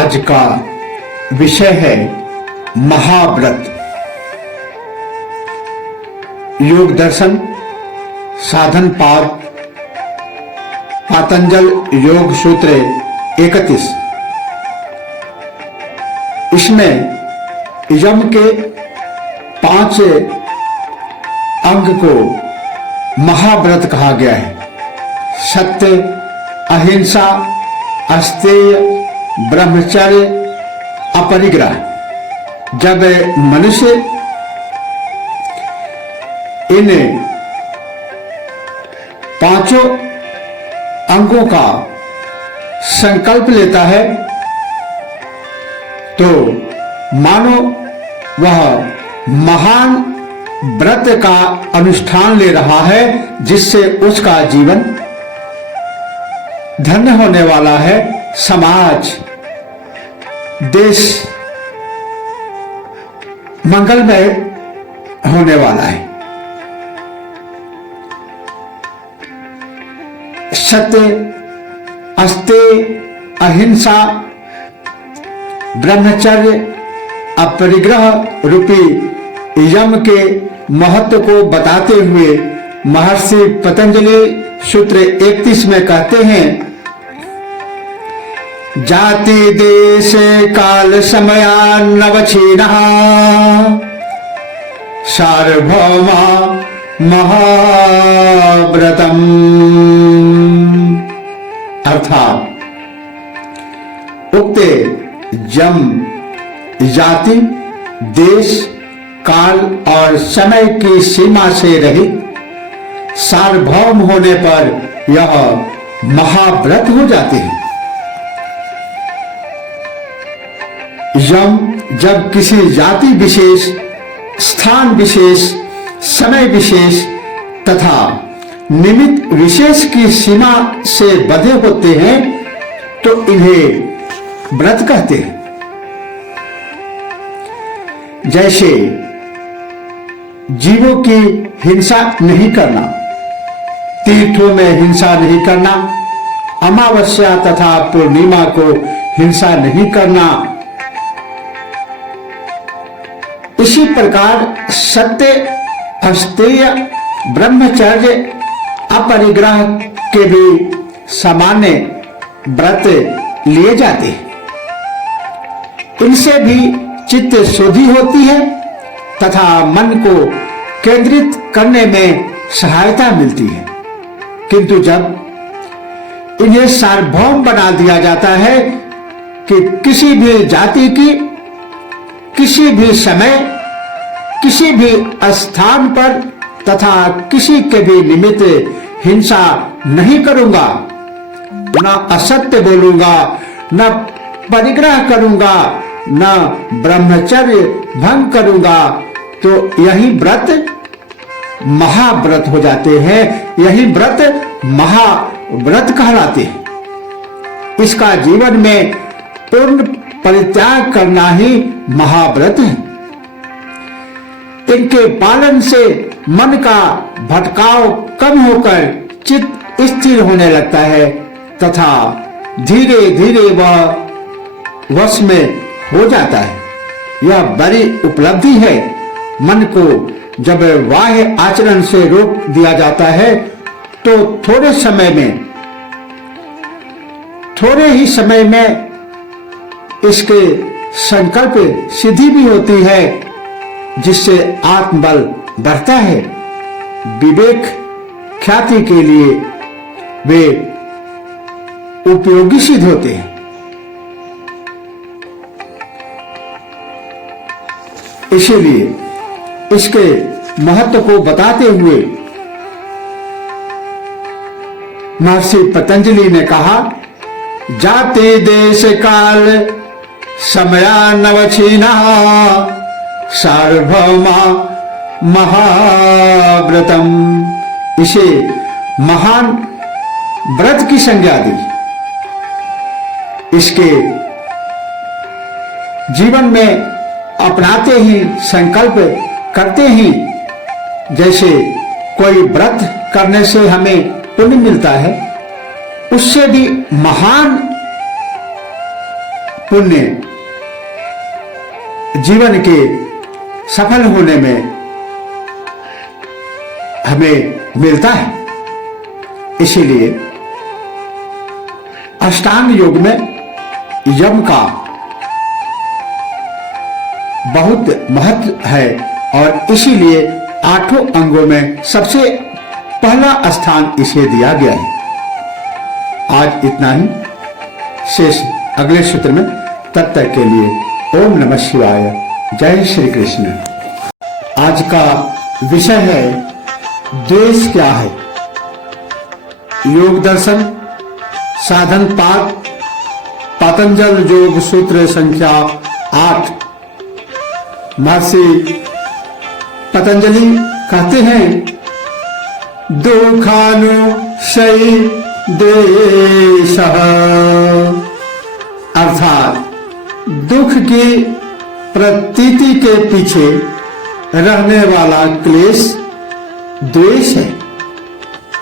आज का विषय है महाव्रत। योग दर्शन साधन पाद पातंजल योग सूत्र 31। इसमें यम के 5 अंग को महाव्रत कहा गया है। सत्य, अहिंसा, अस्तेय, ब्रह्मचर्य, अपरिग्रह। जब मनुष्य इन 5 अंगों का संकल्प लेता है तो मानो वह महान व्रत का अनुष्ठान ले रहा है, जिससे उसका जीवन धन्य होने वाला है, समाज देश मंगलमय होने वाला है। सत्य, अस्तेय, अहिंसा, ब्रह्मचर्य, अपरिग्रह रूपी यम के महत्व को बताते हुए महर्षि पतंजलि सूत्र 31 में कहते हैं, जाति देश काल समयान्नवच्छिन्नः सार्वभौमा महाव्रतम्। अर्थात उक्त यम जाति, देश, काल और समय की सीमा से रहित सार्वभौम होने पर यह महाव्रत हो जाते हैं। यम जब किसी जाति विशेष, स्थान विशेष, समय विशेष तथा निमित्त विशेष की सीमा से बंधे होते हैं तो इन्हें व्रत कहते हैं। जैसे जीवों की हिंसा नहीं करना, तीर्थों में हिंसा नहीं करना, अमावस्या तथा पूर्णिमा को हिंसा नहीं करना, इसी प्रकार सत्य, अस्तेय, ब्रह्मचर्य, अपरिग्रह के भी सामान्य व्रत लिए जाते हैं। इनसे भी चित्त शुद्धि होती है तथा मन को केंद्रित करने में सहायता मिलती है। किंतु जब इन्हें सार्वभौम बना दिया जाता है कि किसी भी जाति की, किसी भी समय, किसी भी स्थान पर तथा किसी के भी निमित्त हिंसा नहीं करूंगा, न असत्य बोलूंगा, न परिग्रह करूंगा, न ब्रह्मचर्य भंग करूंगा, तो यही व्रत महाव्रत हो जाते हैं। यही व्रत महाव्रत कहलाते हैं। इसका जीवन में पूर्ण परित्याग करना ही महाव्रत है। इनके पालन से मन का भटकाव कम होकर चित्त स्थिर होने लगता है तथा धीरे धीरे वह वश में हो जाता है। यह बड़ी उपलब्धि है। मन को जब बाह्य आचरण से रोक दिया जाता है तो थोड़े ही समय में इसके संकल्प सिद्धि भी होती है, जिससे आत्मबल बढ़ता है। विवेक ख्याति के लिए वे उपयोगी सिद्ध होते हैं। इसीलिए इसके महत्व को बताते हुए महर्षि पतंजलि ने कहा, जाति देश काल समयान्नवच्छिन्नः सार्वभौमा महाव्रतम्। इसे महान व्रत की संज्ञा दी। इसके जीवन में अपनाते ही, संकल्प करते ही, जैसे कोई व्रत करने से हमें पुण्य मिलता है, उससे भी महान पुण्य जीवन के सफल होने में हमें मिलता है। इसीलिए अष्टांग योग में यम का बहुत महत्व है और इसीलिए 8 अंगों में सबसे पहला स्थान इसे दिया गया है। आज इतना ही, शेष अगले सूत्र में। तब तक के लिए ओम नमः शिवाय, जय श्री कृष्ण। आज का विषय है द्वेष क्या है। योग दर्शन साधन पाठ पतंजल योग सूत्र संख्या 8। महर्षि पतंजलि कहते हैं, दुखानुशयी द्वेषः, अर्थात दुख की प्रतीति के पीछे रहने वाला क्लेश द्वेष है।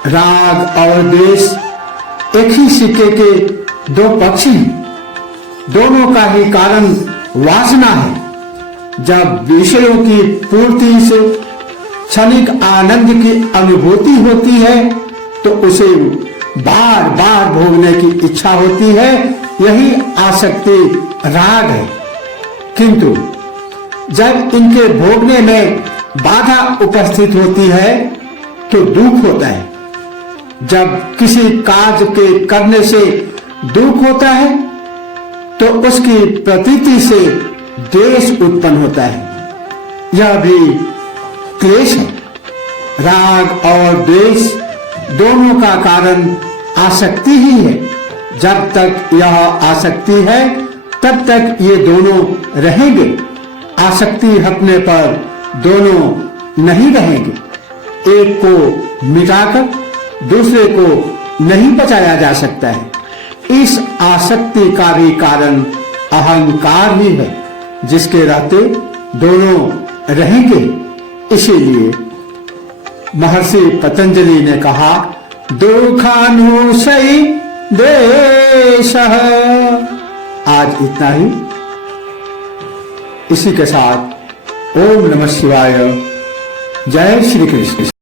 राग और द्वेष एक ही सिक्के के दो पक्ष हैं। दोनों का ही कारण वासना है। जब विषयों की पूर्ति से क्षणिक आनंद की अनुभूति होती है तो उसे बार बार भोगने की इच्छा होती है। यही आसक्ति राग है। किंतु जब इनके भोगने में बाधा उपस्थित होती है तो दुख होता है। जब किसी कार्य के करने से दुख होता है तो उसकी प्रतीति से द्वेष उत्पन्न होता है। यह भी क्लेश है। राग और द्वेष दोनों का कारण आसक्ति ही है। जब तक यह आसक्ति है तब तक ये दोनों रहेंगे। आसक्ति हटने पर दोनों नहीं रहेंगे। एक को मिटाकर दूसरे को नहीं बचाया जा सकता है। इस आसक्ति का भी कारण अहंकार ही है, जिसके रहते दोनों रहेंगे। इसीलिए महर्षि पतंजलि ने कहा, दुखानुशयी द्वेषः। आज इतना ही। इसी के साथ ओम नमः शिवाय, जय श्री कृष्ण।